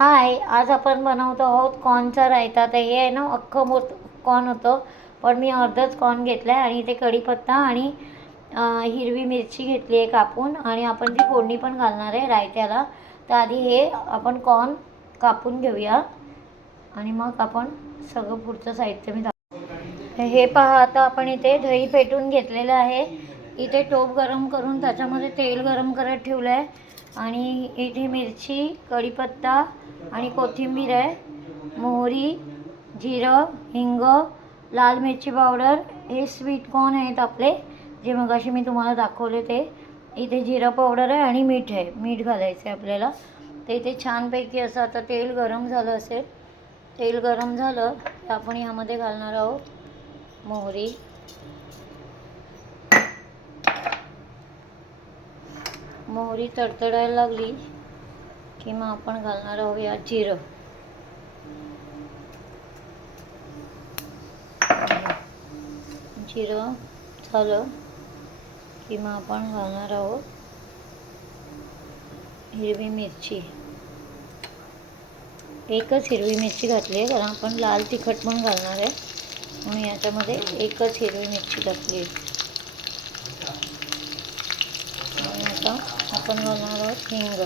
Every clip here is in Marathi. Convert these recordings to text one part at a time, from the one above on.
हाय, आज आपण बनवतो आहोत कॉर्नचा रायता. तर हे आहे ना अख्खं कॉर्न होतं, पण मी अर्धच कॉर्न घेतला आहे आणि इथे कढीपत्ता आणि हिरवी मिरची घेतली आहे कापून, आणि आपण ती फोडणी पण घालणार आहे रायत्याला. तर आधी हे आपण कॉर्न कापून घेऊया आणि मग आपण सगळं पुढचं साहित्य मी हे पहा. आता आपण इथे दही फेटून घेतलेलं आहे. इथे टोप गरम करून त्याच्यामध्ये तेल गरम करत ठेवलं आहे, आणि इथे मिरची, कढीपत्ता आणि कोथिंबीर आहे, मोहरी, जिरं, हिंग, लाल मिरची पावडर. हे स्वीट कॉर्न आहेत आपले, जे मगाशी मी तुम्हाला दाखवले ते. इथे जिरं पावडर आहे आणि मीठ आहे, मीठ घालायचं आहे आपल्याला. तर इथे छानपैकी असं आता तेल गरम झालं असेल. तेल गरम झालं की आपण यामध्ये घालणार आहोत मोहरी, मोहरी तडतडायला लागली की मग आपण घालणार आहोत या जिरं. जिरं झालं की मग आपण घालणार आहोत हिरवी मिरची. एकच हिरवी मिरची घातली आहे, कारण आपण लाल तिखट पण घालणार आहे, म्हणून याच्यामध्ये एकच हिरवी मिरची घातली आहे. आणि आता आपण घालणार आहोत हिंग.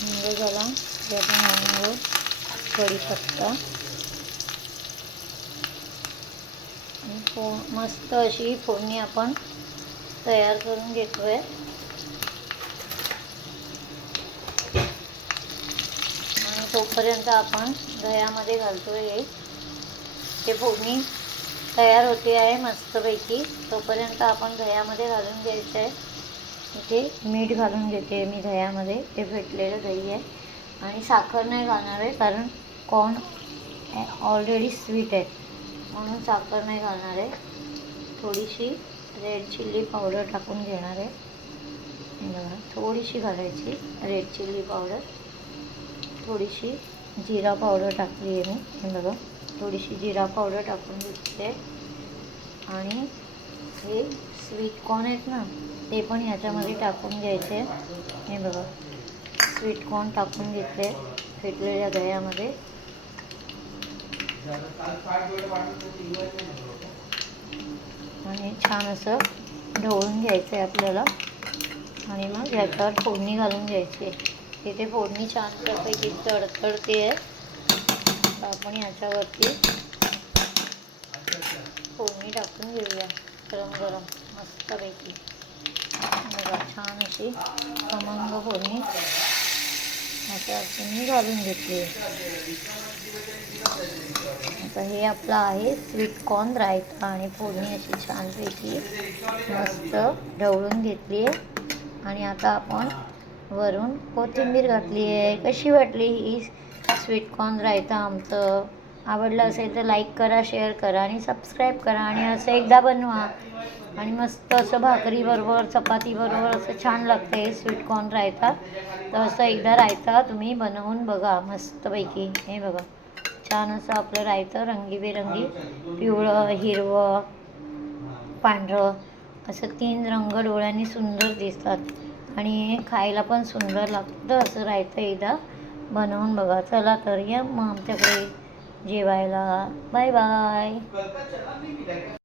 हिंग झाला की आपण घालणार आहोत कढीपत्ता, आणि मस्त अशी फोडणी आपण तयार करून घेतोय. आणि तोपर्यंत आपण दह्यामध्ये घालतोय हे. ते फोडणी तयार होते आहे मस्तपैकी. तोपर्यंत आपण दह्यामध्ये घालून घ्यायचं आहे. इथे मीठ घालून घेते मी दह्यामध्ये. ते फेटलेलं दही आहे, आणि साखर नाही घालणार आहे, कारण कॉर्न ऑलरेडी स्वीट आहे, म्हणून साखर नाही घालणार आहे. थोडीशी रेड चिल्ली पावडर टाकून घेणार आहे. बघा, थोडीशी घालायची रेड चिल्ली पावडर. थोडीशी जिरा पावडर टाकली आहे मी. हे बघा, थोडीशी जिरा पावडर टाकून घेतली आहे. आणि हे स्वीट कॉर्न आहेत ना, ते पण ह्याच्यामध्ये टाकून घ्यायचे. हे बघा, स्वीट कॉर्न टाकून घेतले फेटलेल्या दह्यामध्ये. आणि छान असं ढवळून घ्यायचं आहे आपल्याला, आणि मग याच्यावर फोडणी घालून घ्यायची आहे. इथे फोडणी छानपैकी तडतडते आहे, तर आपण याच्यावरती फोडणी टाकून घेऊया गरम गरम मस्तपैकी. बघा, छान अशी खमंग फोडणी याच्यावरती मी घालून घेतली आहे. आता हे आपलं आहे स्वीट कॉर्न रायता, आणि फोडणी अशी छानपैकी मस्त ढवळून घेतली आहे. आणि आता आपण वरून कोथिंबीर घातली आहे. कशी वाटली ही स्वीट कॉर्न रायता आमचं? आवडलं असेल तर लाईक करा, शेअर करा आणि सबस्क्राईब करा. आणि असं एकदा बनवा, आणि मस्त असं भाकरीबरोबर, चपातीबरोबर असं छान लागतं हे स्वीट कॉर्न रायता. तर असं एकदा रायता तुम्ही बनवून बघा मस्तपैकी. हे बघा, छान असं आपलं रायतं रंगीबेरंगी, पिवळं, हिरवं, पांढरं असं 3 रंग डोळ्यांनी सुंदर दिसतात, आणि हे खायला पण सुंदर लागतं. असं रायतं एकदा बनवून बघा. चला तर या मग आमच्याकडे जेवायला. Bye bye.